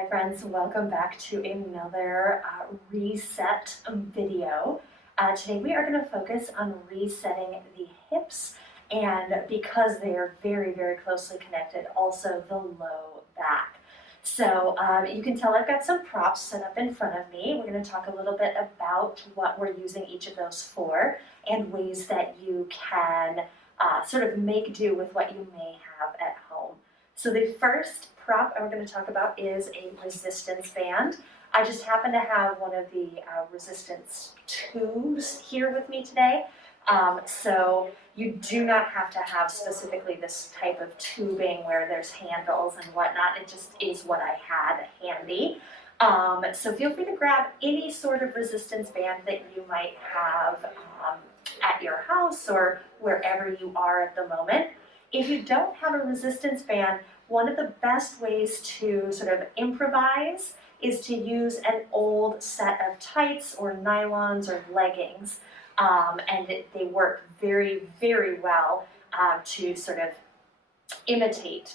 Hi friends, welcome back to another reset video. Today we are going to focus on resetting the hips, and because they are very, very closely connected, also the low back. So you can tell I've got some props set up in front of me. We're going to talk a little bit about what we're using each of those for and ways that you can sort of make do with what you may have at home. So the first prop we're going to talk about is a resistance band. I just happen to have one of the resistance tubes here with me today. So you do not have to have specifically this type of tubing where there's handles and whatnot. It just is what I had handy. So feel free to grab any sort of resistance band that you might have at your house or wherever you are at the moment. If you don't have a resistance band, one of the best ways to sort of improvise is to use an old set of tights or nylons or leggings. And they work very, very well to sort of imitate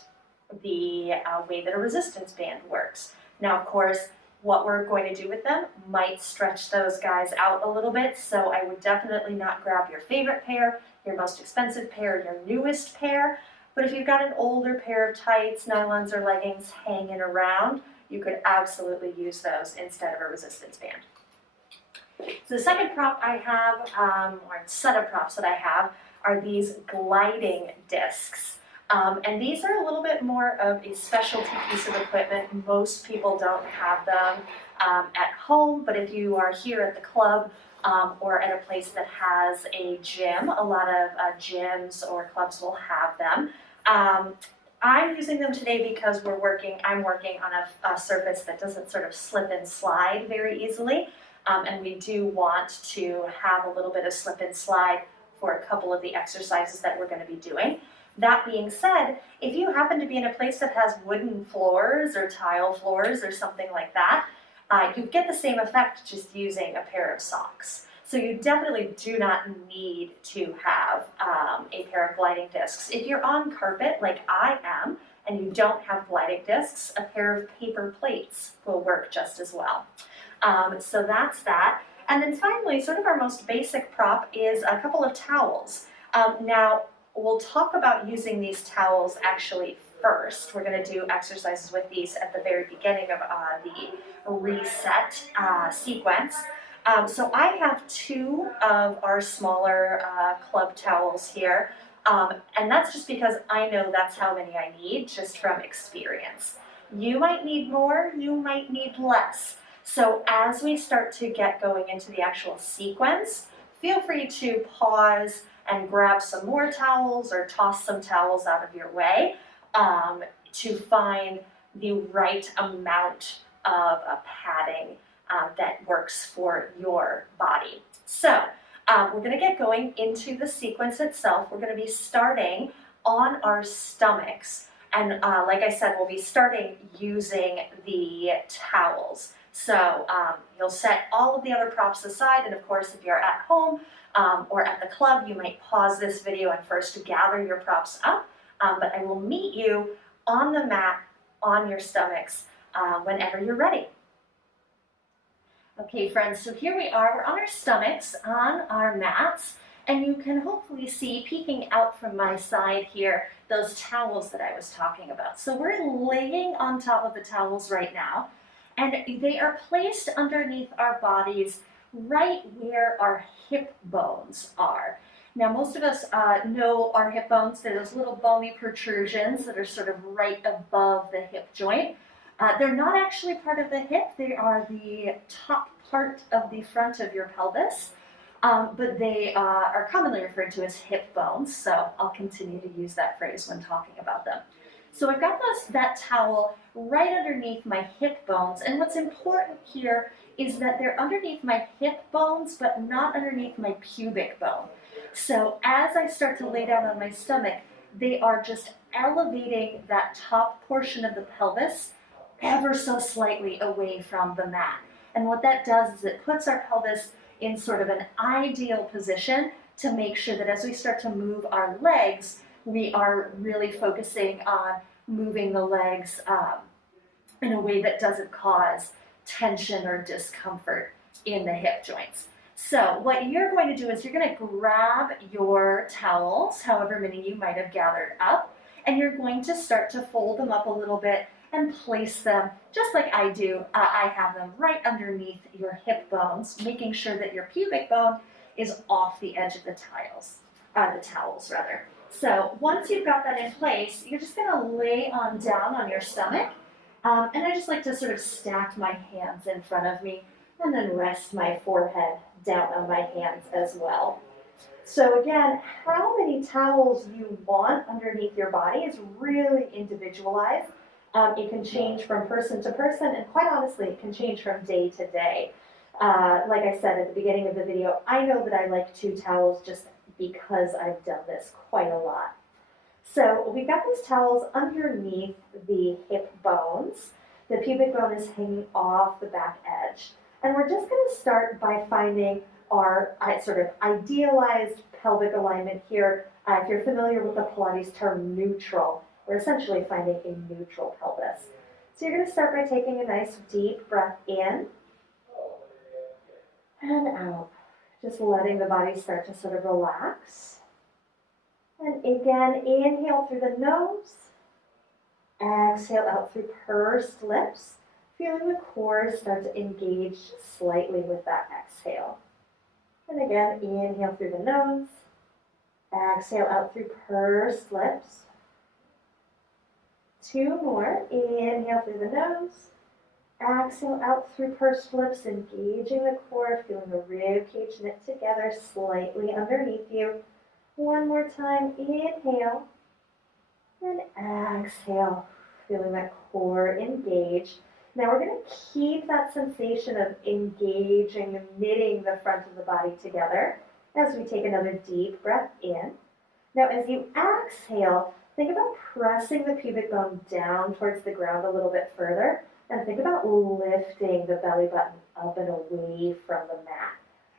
the way that a resistance band works. Now, of course, what we're going to do with them might stretch those guys out a little bit, so I would definitely not grab your favorite pair, your most expensive pair, your newest pair. But if you've got an older pair of tights, nylons, or leggings hanging around, you could absolutely use those instead of a resistance band. So the second prop I have, or set of props that I have, are these gliding discs. And these are a little bit more of a specialty piece of equipment. Most people don't have them at home, but if you are here at the club or at a place that has a gym, a lot of gyms or clubs will have them. I'm using them today because I'm working on a surface that doesn't sort of slip and slide very easily, and we do want to have a little bit of slip and slide for a couple of the exercises that we're going to be doing. That being said, if you happen to be in a place that has wooden floors or tile floors or something like that, you get the same effect just using a pair of socks. So you definitely do not need to have a pair of gliding discs. If you're on carpet like I am and you don't have gliding discs, a pair of paper plates will work just as well. So that's that. And then finally, sort of our most basic prop is a couple of towels. Now, we'll talk about using these towels actually first. We're going to do exercises with these at the very beginning of the reset sequence. So I have two of our smaller club towels here, and that's just because I know that's how many I need just from experience. You might need more, you might need less. So as we start to get going into the actual sequence, feel free to pause and grab some more towels or toss some towels out of your way to find the right amount of padding that works for your body. So we're going to get going into the sequence itself. We're going to be starting on our stomachs. And like I said, we'll be starting using the towels. So you'll set all of the other props aside. And of course, if you're at home or at the club, you might pause this video and first gather your props up. But I will meet you on the mat on your stomachs whenever you're ready. Okay, friends, so here we are. We're on our stomachs, on our mats, and you can hopefully see, peeking out from my side here, those towels that I was talking about. So we're laying on top of the towels right now, and they are placed underneath our bodies right where our hip bones are. Now, most of us know our hip bones. They're those little bony protrusions that are sort of right above the hip joint. They're not actually part of the hip. They are the top part of the front of your pelvis, but they are commonly referred to as hip bones, so I'll continue to use that phrase when talking about them. So I've got that towel right underneath my hip bones, and what's important here is that they're underneath my hip bones, but not underneath my pubic bone. So as I start to lay down on my stomach, they are just elevating that top portion of the pelvis ever so slightly away from the mat. And what that does is it puts our pelvis in sort of an ideal position to make sure that as we start to move our legs, we are really focusing on moving the legs in a way that doesn't cause tension or discomfort in the hip joints. So what you're going to do is you're going to grab your towels, however many you might have gathered up, and you're going to start to fold them up a little bit and place them just like I do. I have them right underneath your hip bones, making sure that your pubic bone is off the edge of the towels rather. So once you've got that in place, you're just going to lay on down on your stomach. And I just like to sort of stack my hands in front of me and then rest my forehead down on my hands as well. So again, how many towels you want underneath your body is really individualized. It can change from person to person, and quite honestly, it can change from day to day. Like I said at the beginning of the video, I know that I like 2 towels just because I've done this quite a lot. So we've got these towels underneath the hip bones. The pubic bone is hanging off the back edge. And we're just going to start by finding our sort of idealized pelvic alignment here. If you're familiar with the Pilates term neutral, we're essentially finding a neutral pelvis. So you're going to start by taking a nice deep breath in and out. Just letting the body start to sort of relax. And again, inhale through the nose. Exhale out through pursed lips. Feeling the core start to engage slightly with that exhale. And again, inhale through the nose. Exhale out through pursed lips. 2 more. Inhale through the nose. Exhale out through pursed lips, engaging the core, feeling the rib cage knit together slightly underneath you. 1 more time. Inhale. And exhale, feeling that core engage. Now we're going to keep that sensation of engaging and knitting the front of the body together as we take another deep breath in. Now as you exhale, think about pressing the pubic bone down towards the ground a little bit further, and think about lifting the belly button up and away from the mat.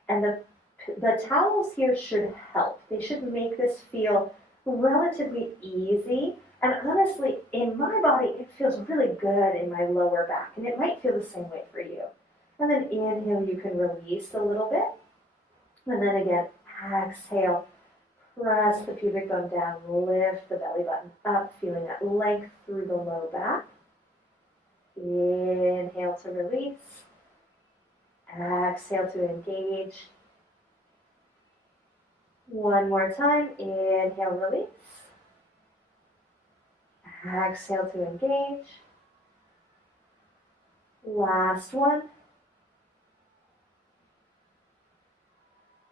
And the towels here should help. They should make this feel relatively easy. And honestly, in my body, it feels really good in my lower back, and it might feel the same way for you. And then inhale, you can release a little bit. And then again, exhale, press the pubic bone down, lift the belly button up, feeling that length through the low back. Inhale to release. Exhale to engage. 1 more time, inhale, release. Exhale to engage. Last one.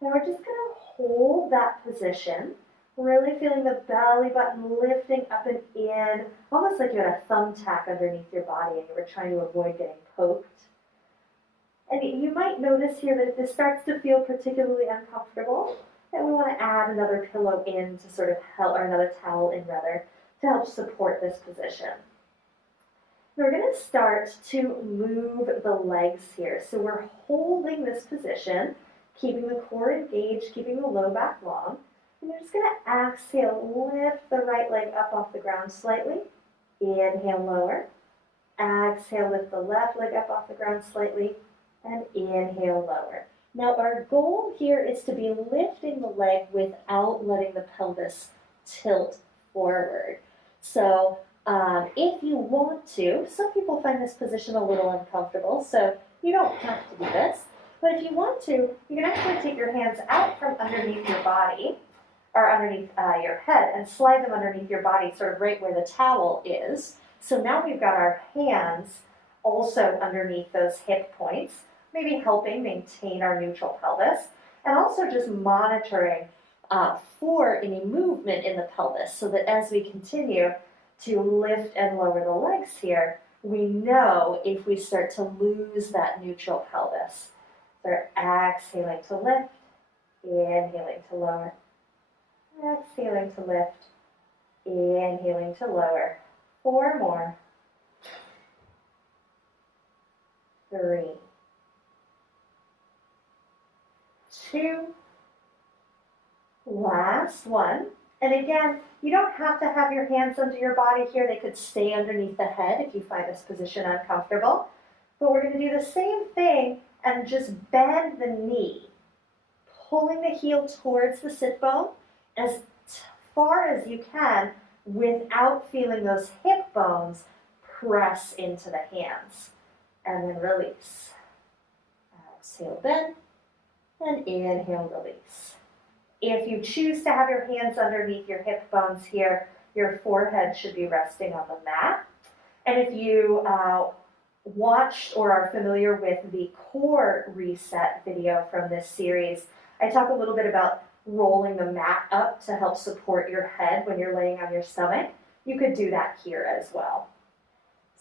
Now we're just going to hold that position, really feeling the belly button lifting up and in, almost like you had a thumbtack underneath your body and you were trying to avoid getting poked. And you might notice here that if this starts to feel particularly uncomfortable, that we want to add another pillow in to sort of help, or another towel in rather, to help support this position. We're going to start to move the legs here. So we're holding this position, keeping the core engaged, keeping the low back long. And we're just going to exhale, lift the right leg up off the ground slightly. Inhale, lower. Exhale, lift the left leg up off the ground slightly. And inhale, lower. Now our goal here is to be lifting the leg without letting the pelvis tilt forward. So if you want to, some people find this position a little uncomfortable, so you don't have to do this. But if you want to, you can actually take your hands out from underneath your body, or underneath your head, and slide them underneath your body, sort of right where the towel is. So now we've got our hands also underneath those hip points, maybe helping maintain our neutral pelvis, and also just monitoring for any movement in the pelvis, so that as we continue to lift and lower the legs here, we know if we start to lose that neutral pelvis. So we're exhaling to lift, inhaling to lower, exhaling to lift, inhaling to lower. 4 more. 3, 2, last one. And again, you don't have to have your hands under your body here. They could stay underneath the head if you find this position uncomfortable. But we're going to do the same thing and just bend the knee, pulling the heel towards the sit bone as far as you can without feeling those hip bones press into the hands. And then release. Exhale, bend, and inhale, release. If you choose to have your hands underneath your hip bones here, your forehead should be resting on the mat. And if you watched or are familiar with the core reset video from this series, I talk a little bit about rolling the mat up to help support your head when you're laying on your stomach. You could do that here as well.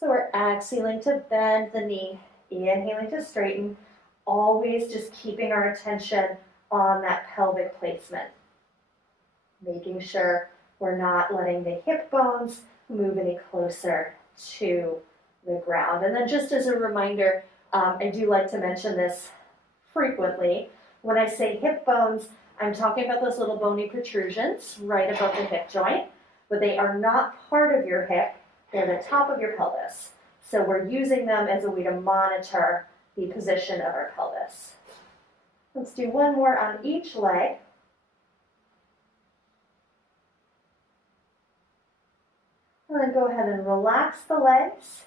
So we're exhaling to bend the knee, inhaling to straighten, always just keeping our attention on that pelvic placement. Making sure we're not letting the hip bones move any closer to the ground. And then just as a reminder, I do like to mention this frequently. When I say hip bones, I'm talking about those little bony protrusions right above the hip joint, but they are not part of your hip. They're the top of your pelvis. So we're using them as a way to monitor the position of our pelvis. Let's do one more on each leg. And then go ahead and relax the legs.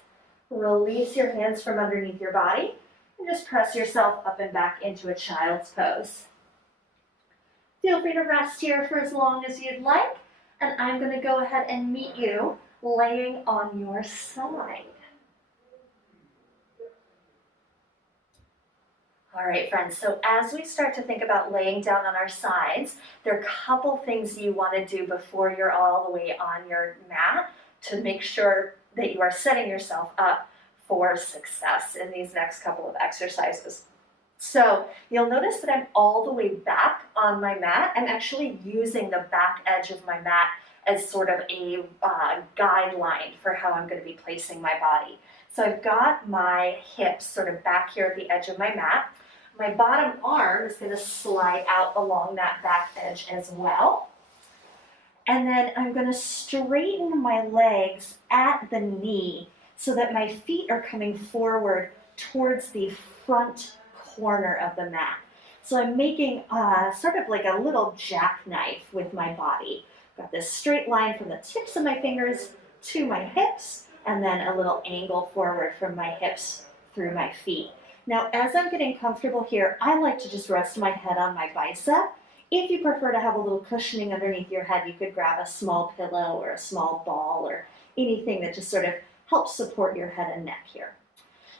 Release your hands from underneath your body and just press yourself up and back into a child's pose. Feel free to rest here for as long as you'd like, and I'm going to go ahead and meet you laying on your side. All right, friends, so as we start to think about laying down on our sides, there are a couple things you want to do before you're all the way on your mat to make sure that you are setting yourself up for success in these next couple of exercises. So you'll notice that I'm all the way back on my mat. I'm actually using the back edge of my mat as sort of a guideline for how I'm going to be placing my body. So I've got my hips sort of back here at the edge of my mat. My bottom arm is going to slide out along that back edge as well. And then I'm going to straighten my legs at the knee so that my feet are coming forward towards the front corner of the mat. So I'm making sort of like a little jackknife with my body. Got this straight line from the tips of my fingers to my hips, and then a little angle forward from my hips through my feet. Now, as I'm getting comfortable here, I like to just rest my head on my bicep. If you prefer to have a little cushioning underneath your head, you could grab a small pillow or a small ball or anything that just sort of helps support your head and neck here.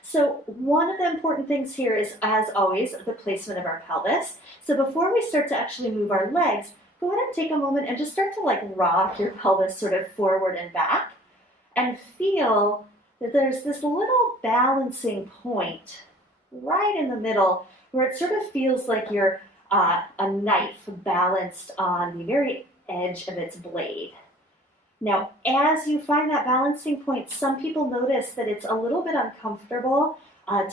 So one of the important things here is, as always, the placement of our pelvis. So before we start to actually move our legs, go ahead and take a moment and just start to like rock your pelvis sort of forward and back and feel that there's this little balancing point right in the middle where it sort of feels like you're a knife balanced on the very edge of its blade. Now, as you find that balancing point, some people notice that it's a little bit uncomfortable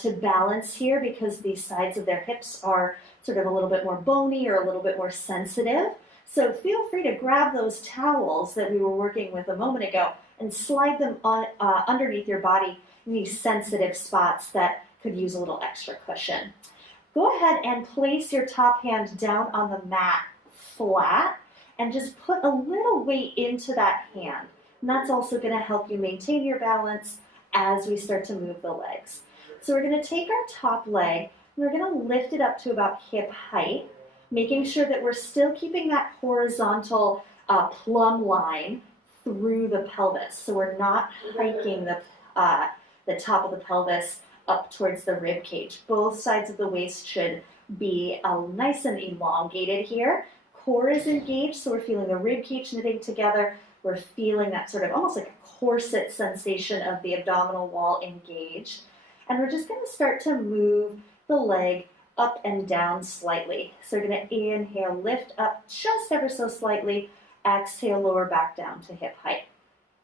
to balance here because the sides of their hips are sort of a little bit more bony or a little bit more sensitive. So feel free to grab those towels that we were working with a moment ago and slide them on, underneath your body in these sensitive spots that could use a little extra cushion. Go ahead and place your top hand down on the mat flat and just put a little weight into that hand. And that's also going to help you maintain your balance as we start to move the legs. So we're going to take our top leg and we're going to lift it up to about hip height, making sure that we're still keeping that horizontal plumb line through the pelvis. So we're not hiking the top of the pelvis up towards the rib cage. Both sides of the waist should be nice and elongated here. Core is engaged, so we're feeling the rib cage knitting together. We're feeling that sort of almost like a corset sensation of the abdominal wall engaged. And we're just going to start to move the leg up and down slightly. So we're going to inhale, lift up just ever so slightly. Exhale, lower back down to hip height.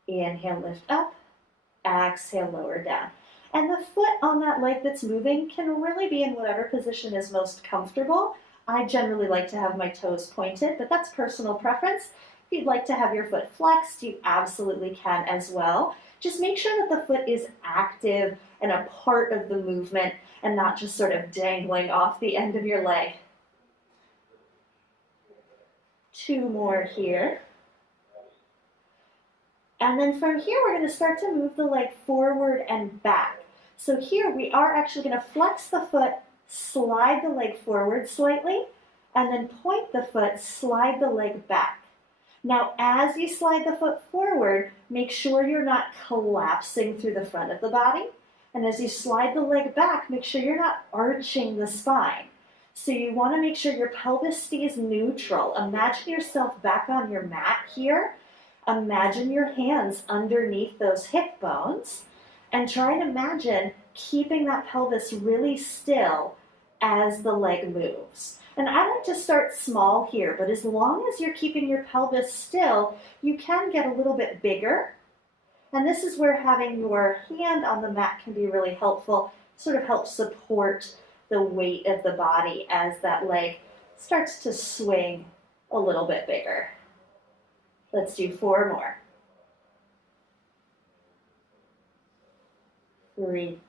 Inhale, lift up. Exhale, lower down. And the foot on that leg that's moving can really be in whatever position is most comfortable. I generally like to have my toes pointed, but that's personal preference. If you'd like to have your foot flexed, you absolutely can as well. Just make sure that the foot is active and a part of the movement and not just sort of dangling off the end of your leg. 2 more here. And then from here, we're going to start to move the leg forward and back. So here we are actually going to flex the foot, slide the leg forward slightly, and then point the foot, slide the leg back. Now, as you slide the foot forward, make sure you're not collapsing through the front of the body. And as you slide the leg back, make sure you're not arching the spine. So you want to make sure your pelvis stays neutral. Imagine yourself back on your mat here. Imagine your hands underneath those hip bones. And try and imagine keeping that pelvis really still as the leg moves. And I like to start small here, but as long as you're keeping your pelvis still, you can get a little bit bigger. And this is where having your hand on the mat can be really helpful, sort of help support the weight of the body as that leg starts to swing a little bit bigger. Let's do 4 more. 3,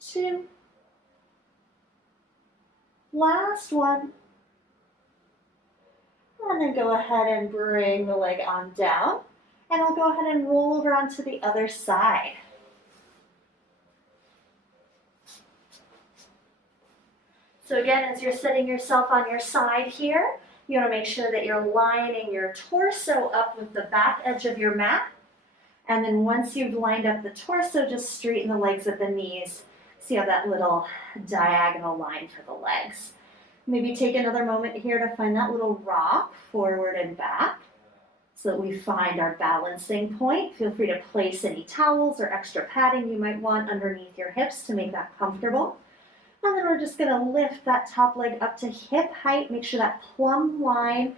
2, last one. And then go ahead and bring the leg on down. And I'll go ahead and roll over onto the other side. So again, as you're setting yourself on your side here, you want to make sure that you're lining your torso up with the back edge of your mat. And then once you've lined up the torso, just straighten the legs at the knees. So you have that little diagonal line for the legs. Maybe take another moment here to find that little rock forward and back so that we find our balancing point. Feel free to place any towels or extra padding you might want underneath your hips to make that comfortable. And then we're just going to lift that top leg up to hip height. Make sure that plumb line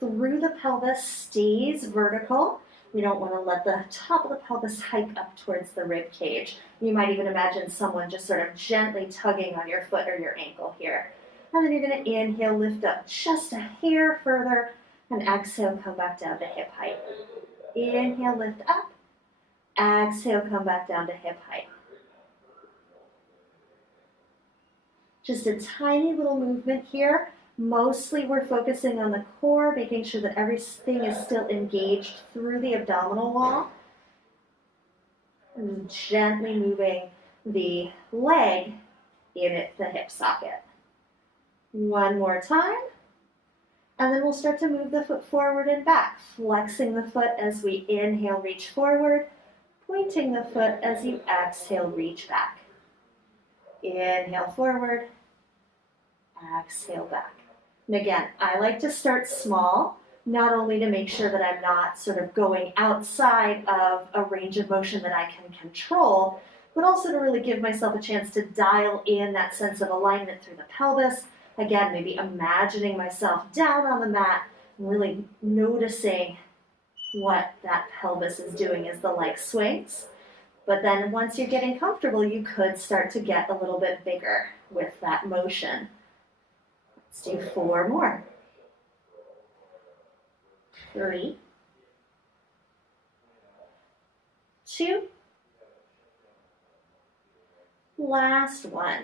through the pelvis stays vertical. We don't want to let the top of the pelvis hike up towards the rib cage. You might even imagine someone just sort of gently tugging on your foot or your ankle here. And then you're going to inhale, lift up just a hair further, and exhale, come back down to hip height. Inhale, lift up. Exhale, come back down to hip height. Just a tiny little movement here. Mostly we're focusing on the core, making sure that everything is still engaged through the abdominal wall. And gently moving the leg in the hip socket. 1 more time. And then we'll start to move the foot forward and back, flexing the foot as we inhale, reach forward, pointing the foot as you exhale, reach back. Inhale forward, exhale back. And again, I like to start small, not only to make sure that I'm not sort of going outside of a range of motion that I can control, but also to really give myself a chance to dial in that sense of alignment through the pelvis. Again, maybe imagining myself down on the mat and really noticing what that pelvis is doing as the leg swings. But then once you're getting comfortable, you could start to get a little bit bigger with that motion. Let's do 4 more. 3, 2, last one.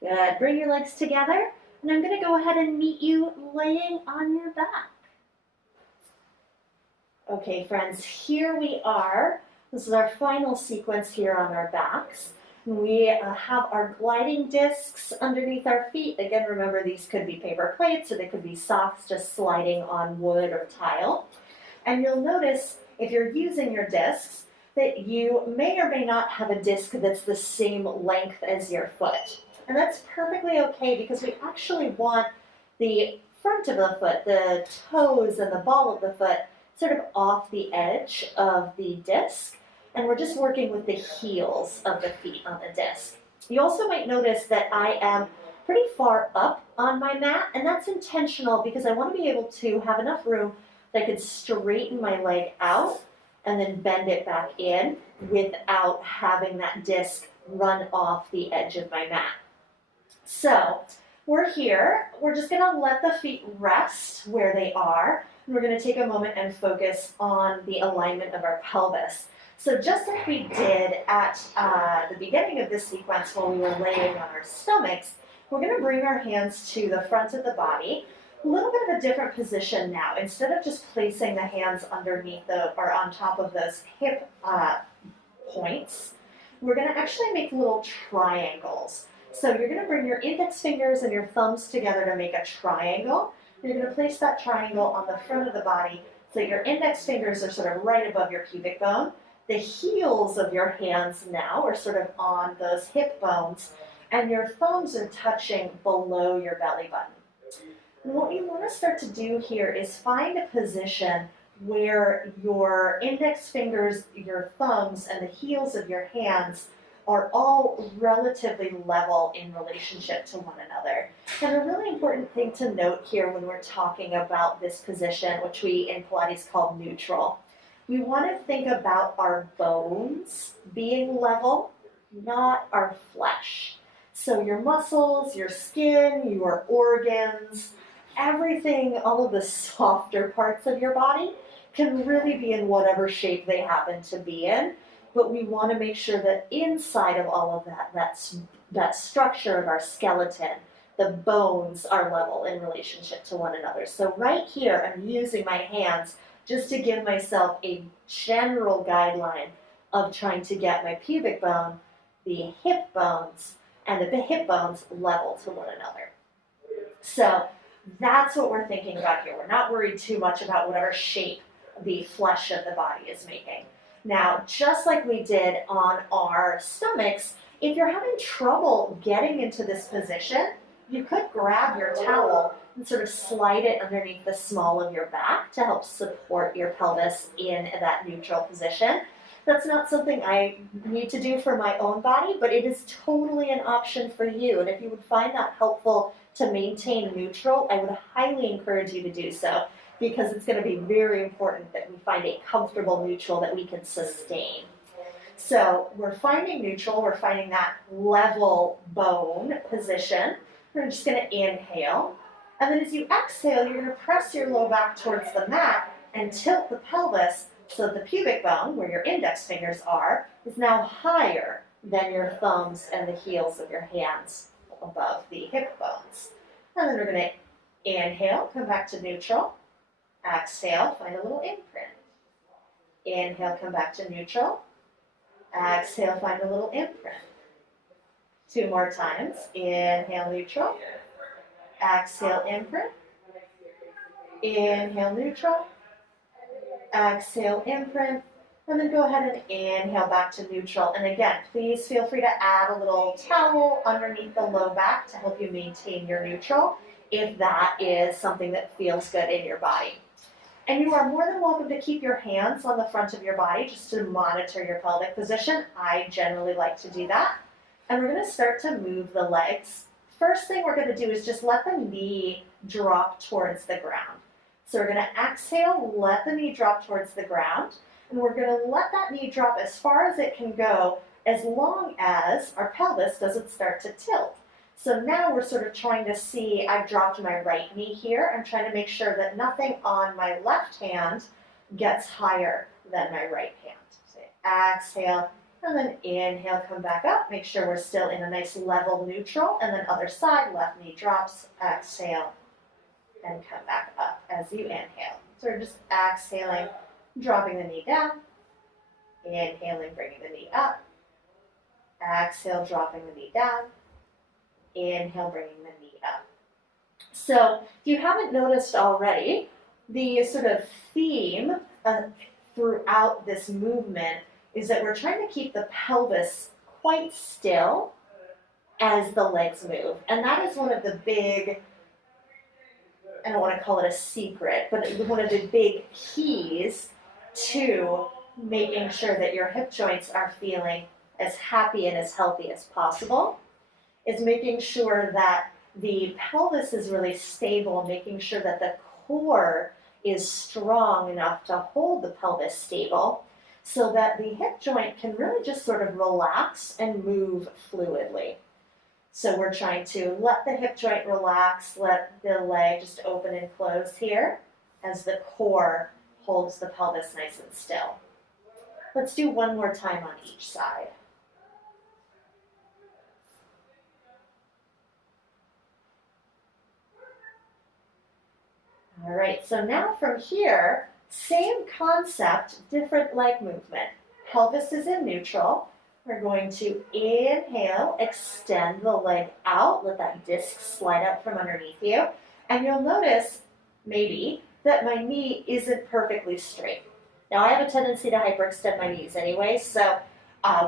Good, bring your legs together, and I'm going to go ahead and meet you laying on your back. Okay, friends, here we are. This is our final sequence here on our backs. We have our gliding discs underneath our feet. Again, remember these could be paper plates or they could be socks just sliding on wood or tile. And you'll notice if you're using your discs that you may or may not have a disc that's the same length as your foot. And that's perfectly okay because we actually want the front of the foot, the toes and the ball of the foot sort of off the edge of the disc. And we're just working with the heels of the feet on the disc. You also might notice that I am pretty far up on my mat, and that's intentional because I want to be able to have enough room that I could straighten my leg out and then bend it back in without having that disc run off the edge of my mat. So we're here. We're just gonna let the feet rest where they are. And we're gonna take a moment and focus on the alignment of our pelvis. So just like we did at the beginning of this sequence when we were laying on our stomachs, we're gonna bring our hands to the front of the body. A little bit of a different position now. Instead of just placing the hands underneath or on top of those hip points, we're gonna actually make little triangles. So you're gonna bring your index fingers and your thumbs together to make a triangle. You're gonna place that triangle on the front of the body so that your index fingers are sort of right above your pubic bone. The heels of your hands now are sort of on those hip bones, and your thumbs are touching below your belly button. And what you want to start to do here is find a position where your index fingers, your thumbs, and the heels of your hands are all relatively level in relationship to one another. And a really important thing to note here when we're talking about this position, which we in Pilates call neutral, we want to think about our bones being level, not our flesh. So your muscles, your skin, your organs, everything, all of the softer parts of your body can really be in whatever shape they happen to be in. But we want to make sure that inside of all of that structure of our skeleton, the bones are level in relationship to one another. So right here, I'm using my hands just to give myself a general guideline of trying to get my pubic bone, the hip bones, and the hip bones level to one another. So that's what we're thinking about here. We're not worried too much about whatever shape the flesh of the body is making. Now, just like we did on our stomachs, if you're having trouble getting into this position, you could grab your towel and sort of slide it underneath the small of your back to help support your pelvis in that neutral position. That's not something I need to do for my own body, but it is totally an option for you. And if you would find that helpful to maintain neutral, I would highly encourage you to do so, because it's going to be very important that we find a comfortable neutral that we can sustain. So we're finding neutral, we're finding that level bone position. We're just going to inhale. And then as you exhale, you're going to press your low back towards the mat and tilt the pelvis so the pubic bone, where your index fingers are, is now higher than your thumbs and the heels of your hands above the hip bones. And then we're going to inhale, come back to neutral. Exhale, find a little imprint. Inhale, come back to neutral. Exhale, find a little imprint. 2 more times. Inhale, neutral. Exhale, imprint. Inhale, neutral. Exhale, imprint. And then go ahead and inhale back to neutral. And again, please feel free to add a little towel underneath the low back to help you maintain your neutral if that is something that feels good in your body. And you are more than welcome to keep your hands on the front of your body just to monitor your pelvic position. I generally like to do that. And we're going to start to move the legs. First thing we're going to do is just let the knee drop towards the ground. So we're going to exhale, let the knee drop towards the ground. And we're going to let that knee drop as far as it can go, as long as our pelvis doesn't start to tilt. So now we're sort of trying to see, I've dropped my right knee here. I'm trying to make sure that nothing on my left hand gets higher than my right hand. So exhale, and then inhale, come back up. Make sure we're still in a nice level neutral. And then other side, left knee drops, exhale, and come back up as you inhale. So we're just exhaling, dropping the knee down. Inhaling, bringing the knee up. Exhale, dropping the knee down. Inhale, bringing the knee up. So if you haven't noticed already, the sort of theme throughout this movement is that we're trying to keep the pelvis quite still as the legs move. And that is one of the big, I don't want to call it a secret, but one of the big keys to making sure that your hip joints are feeling as happy and as healthy as possible is making sure that the pelvis is really stable, making sure that the core is strong enough to hold the pelvis stable so that the hip joint can really just sort of relax and move fluidly. So we're trying to let the hip joint relax, let the leg just open and close here as the core holds the pelvis nice and still. Let's do one more time on each side. All right, so now from here, same concept, different leg movement. Pelvis is in neutral. We're going to inhale, extend the leg out, let that disc slide out from underneath you. And you'll notice, maybe, that my knee isn't perfectly straight. Now, I have a tendency to hyperextend my knees anyway, so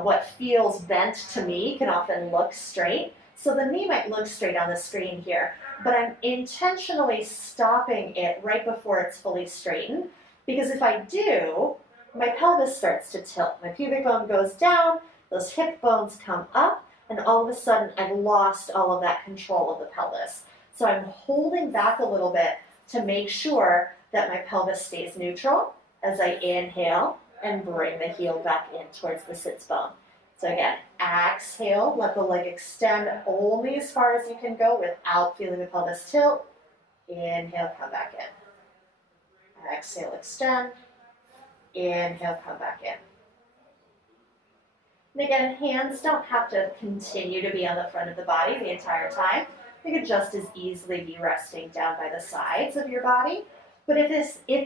what feels bent to me can often look straight. So the knee might look straight on the screen here, but I'm intentionally stopping it right before it's fully straightened, because if I do, my pelvis starts to tilt. My pubic bone goes down, those hip bones come up, and all of a sudden I've lost all of that control of the pelvis. So I'm holding back a little bit to make sure that my pelvis stays neutral as I inhale and bring the heel back in towards the sits bone. So again, exhale, let the leg extend only as far as you can go without feeling the pelvis tilt. Inhale, come back in. Exhale, extend. Inhale, come back in. And again, hands don't have to continue to be on the front of the body the entire time. They could just as easily be resting down by the sides of your body. But if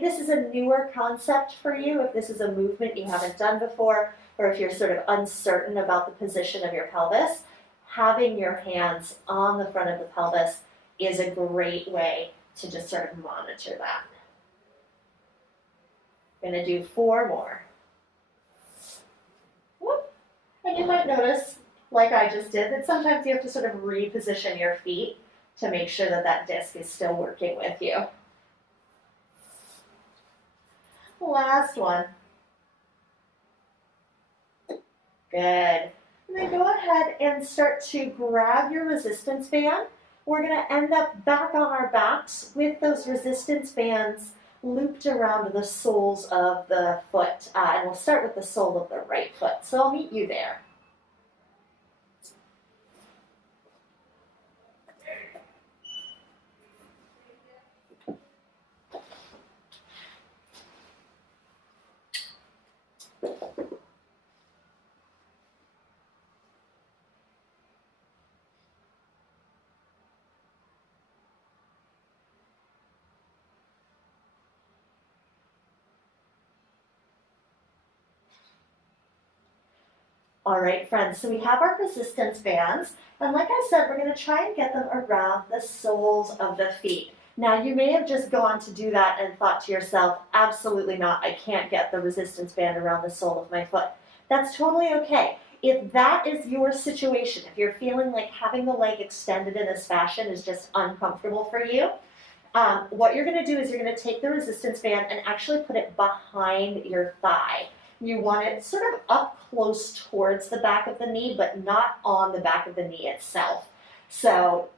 this is a newer concept for you, if this is a movement you haven't done before, or if you're sort of uncertain about the position of your pelvis, having your hands on the front of the pelvis is a great way to just sort of monitor that. I'm going to do 4 more. Whoop. And you might notice, like I just did, that sometimes you have to sort of reposition your feet to make sure that that disc is still working with you. Last one. Good. And then go ahead and start to grab your resistance band. We're going to end up back on our backs with those resistance bands looped around the soles of the foot. And we'll start with the sole of the right foot. So I'll meet you there. All right, friends, so we have our resistance bands, and like I said, we're going to try and get them around the soles of the feet. Now, you may have just gone to do that and thought to yourself, absolutely not, I can't get the resistance band around the sole of my foot. That's totally okay. If that is your situation, if you're feeling like having the leg extended in this fashion is just uncomfortable for you, what you're going to do is you're going to take the resistance band and actually put it behind your thigh. You want it sort of up close towards the back of the knee, but not on the back of the knee itself. So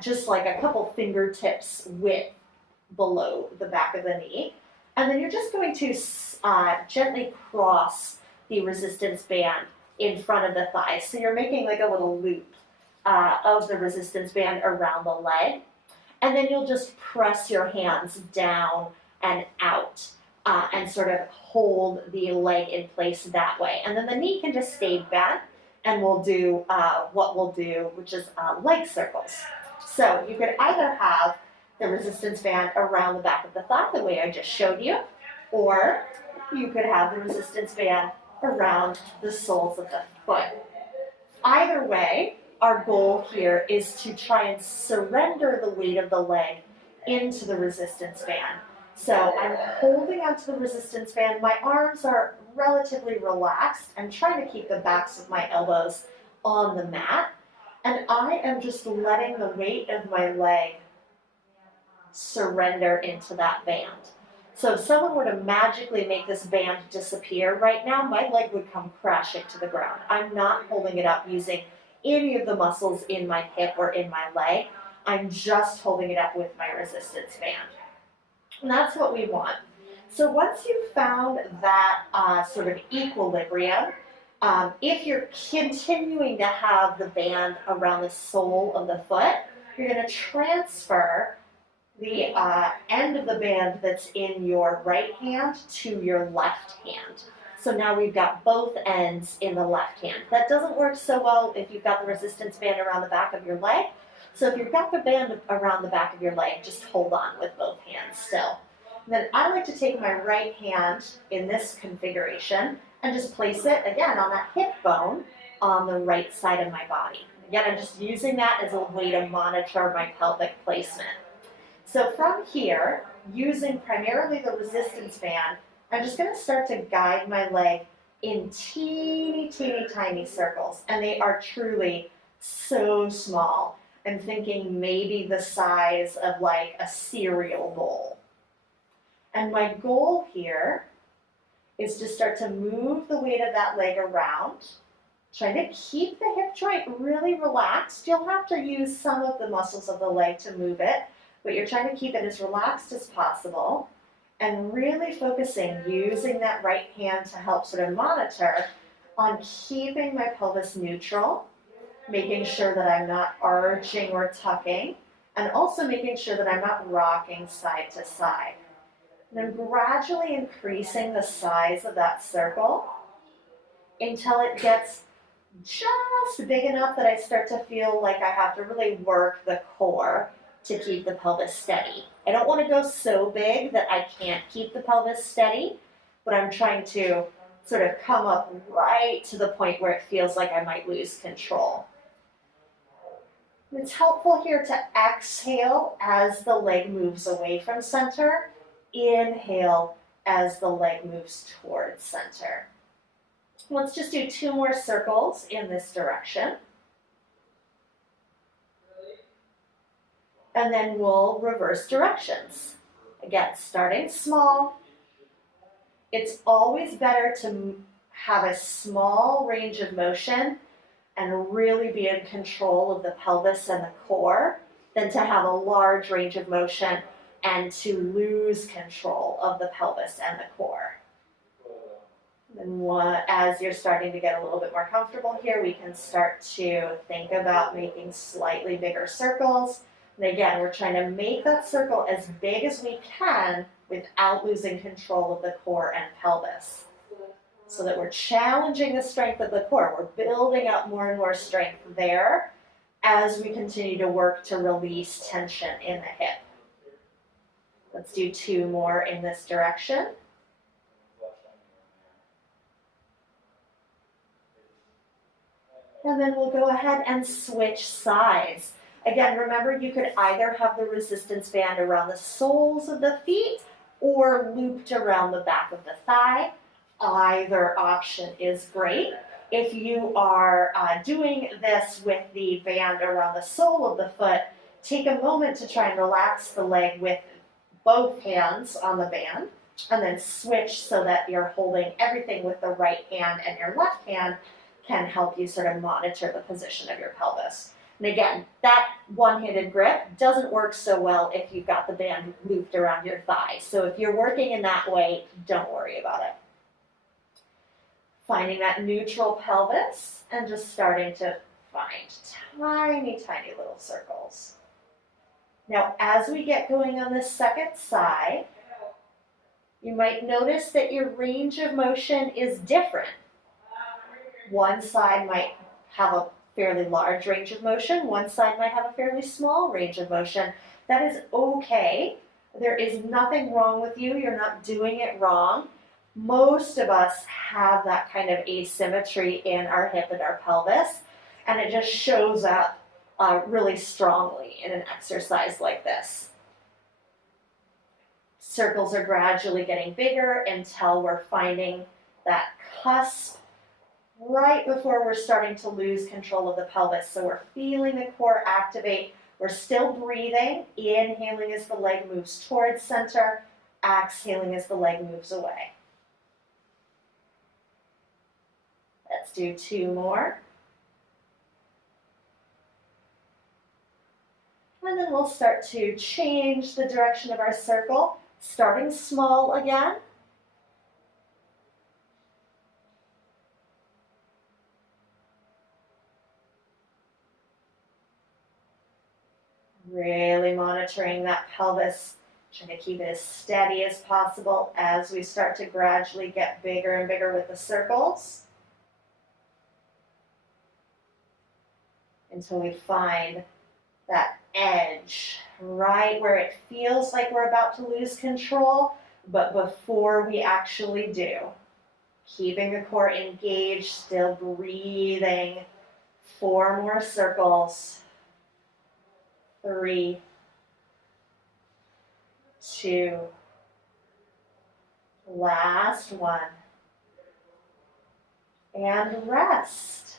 just like a couple fingertips width below the back of the knee. And then you're just going to gently cross the resistance band in front of the thigh. So you're making like a little loop of the resistance band around the leg. And then you'll just press your hands down and out. And sort of hold the leg in place that way. And then the knee can just stay bent, and we'll do what we'll do, which is leg circles. So you could either have the resistance band around the back of the thigh, the way I just showed you, or you could have the resistance band around the soles of the foot. Either way, our goal here is to try and surrender the weight of the leg into the resistance band. So I'm holding onto the resistance band. My arms are relatively relaxed. I'm trying to keep the backs of my elbows on the mat. And I am just letting the weight of my leg surrender into that band. So if someone were to magically make this band disappear right now, my leg would come crashing to the ground. I'm not holding it up using any of the muscles in my hip or in my leg. I'm just holding it up with my resistance band. And that's what we want. So once you've found that sort of equilibrium, If you're continuing to have the band around the sole of the foot, you're going to transfer the end of the band that's in your right hand to your left hand. So now we've got both ends in the left hand. That doesn't work so well if you've got the resistance band around the back of your leg. So if you've got the band around the back of your leg, just hold on with both hands still. And then I like to take my right hand in this configuration and just place it, again, on that hip bone on the right side of my body. Again, I'm just using that as a way to monitor my pelvic placement. So from here, using primarily the resistance band, I'm just going to start to guide my leg in teeny, teeny, tiny circles. And they are truly so small. I'm thinking maybe the size of like a cereal bowl. And my goal here is to start to move the weight of that leg around, trying to keep the hip joint really relaxed. You'll have to use some of the muscles of the leg to move it, but you're trying to keep it as relaxed as possible and really focusing, using that right hand to help sort of monitor on keeping my pelvis neutral, making sure that I'm not arching or tucking, and also making sure that I'm not rocking side to side. And then gradually increasing the size of that circle until it gets just big enough that I start to feel like I have to really work the core to keep the pelvis steady. I don't want to go so big that I can't keep the pelvis steady, but I'm trying to sort of come up right to the point where it feels like I might lose control. It's helpful here to exhale as the leg moves away from center. Inhale as the leg moves towards center. Let's just do 2 more circles in this direction. And then we'll reverse directions. Again, starting small. It's always better to have a small range of motion and really be in control of the pelvis and the core than to have a large range of motion and to lose control of the pelvis and the core. And as you're starting to get a little bit more comfortable here, we can start to think about making slightly bigger circles. And again, we're trying to make that circle as big as we can without losing control of the core and pelvis, so that we're challenging the strength of the core. We're building up more and more strength there as we continue to work to release tension in the hip. Let's do 2 more in this direction. And then we'll go ahead and switch sides. Again, remember, you could either have the resistance band around the soles of the feet or looped around the back of the thigh. Either option is great. If you are doing this with the band around the sole of the foot, take a moment to try and relax the leg with both hands on the band, and then switch so that you're holding everything with the right hand, and your left hand can help you sort of monitor the position of your pelvis. And again, that one-handed grip doesn't work so well if you've got the band looped around your thigh. So if you're working in that way, don't worry about it. Finding that neutral pelvis and just starting to find tiny, tiny little circles. Now, as we get going on this second side, you might notice that your range of motion is different. One side might have a fairly large range of motion. One side might have a fairly small range of motion. That is okay. There is nothing wrong with you. You're not doing it wrong. Most of us have that kind of asymmetry in our hip and our pelvis, and it just shows up really strongly in an exercise like this. Circles are gradually getting bigger until we're finding that cusp right before we're starting to lose control of the pelvis. So we're feeling the core activate. We're still breathing. Inhaling as the leg moves towards center. Exhaling as the leg moves away. Let's do 2 more. And then we'll start to change the direction of our circle, starting small again. Really monitoring that pelvis, trying to keep it as steady as possible as we start to gradually get bigger and bigger with the circles until we find that edge right where it feels like we're about to lose control, but before we actually do. Keeping the core engaged, still breathing. 4 more circles. 3, 2, last one. And rest.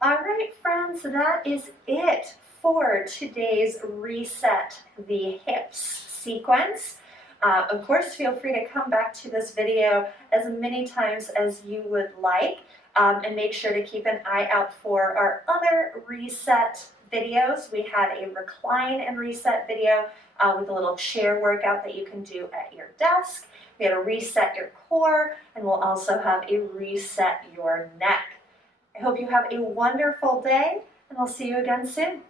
All right, friends, that is it for today's Reset the Hips sequence. Of course, feel free to come back to this video as many times as you would like, and make sure to keep an eye out for our other reset videos. We had a recline and reset video with a little chair workout that you can do at your desk. We had a reset your core, and we'll also have a reset your neck. I hope you have a wonderful day, and I'll see you again soon.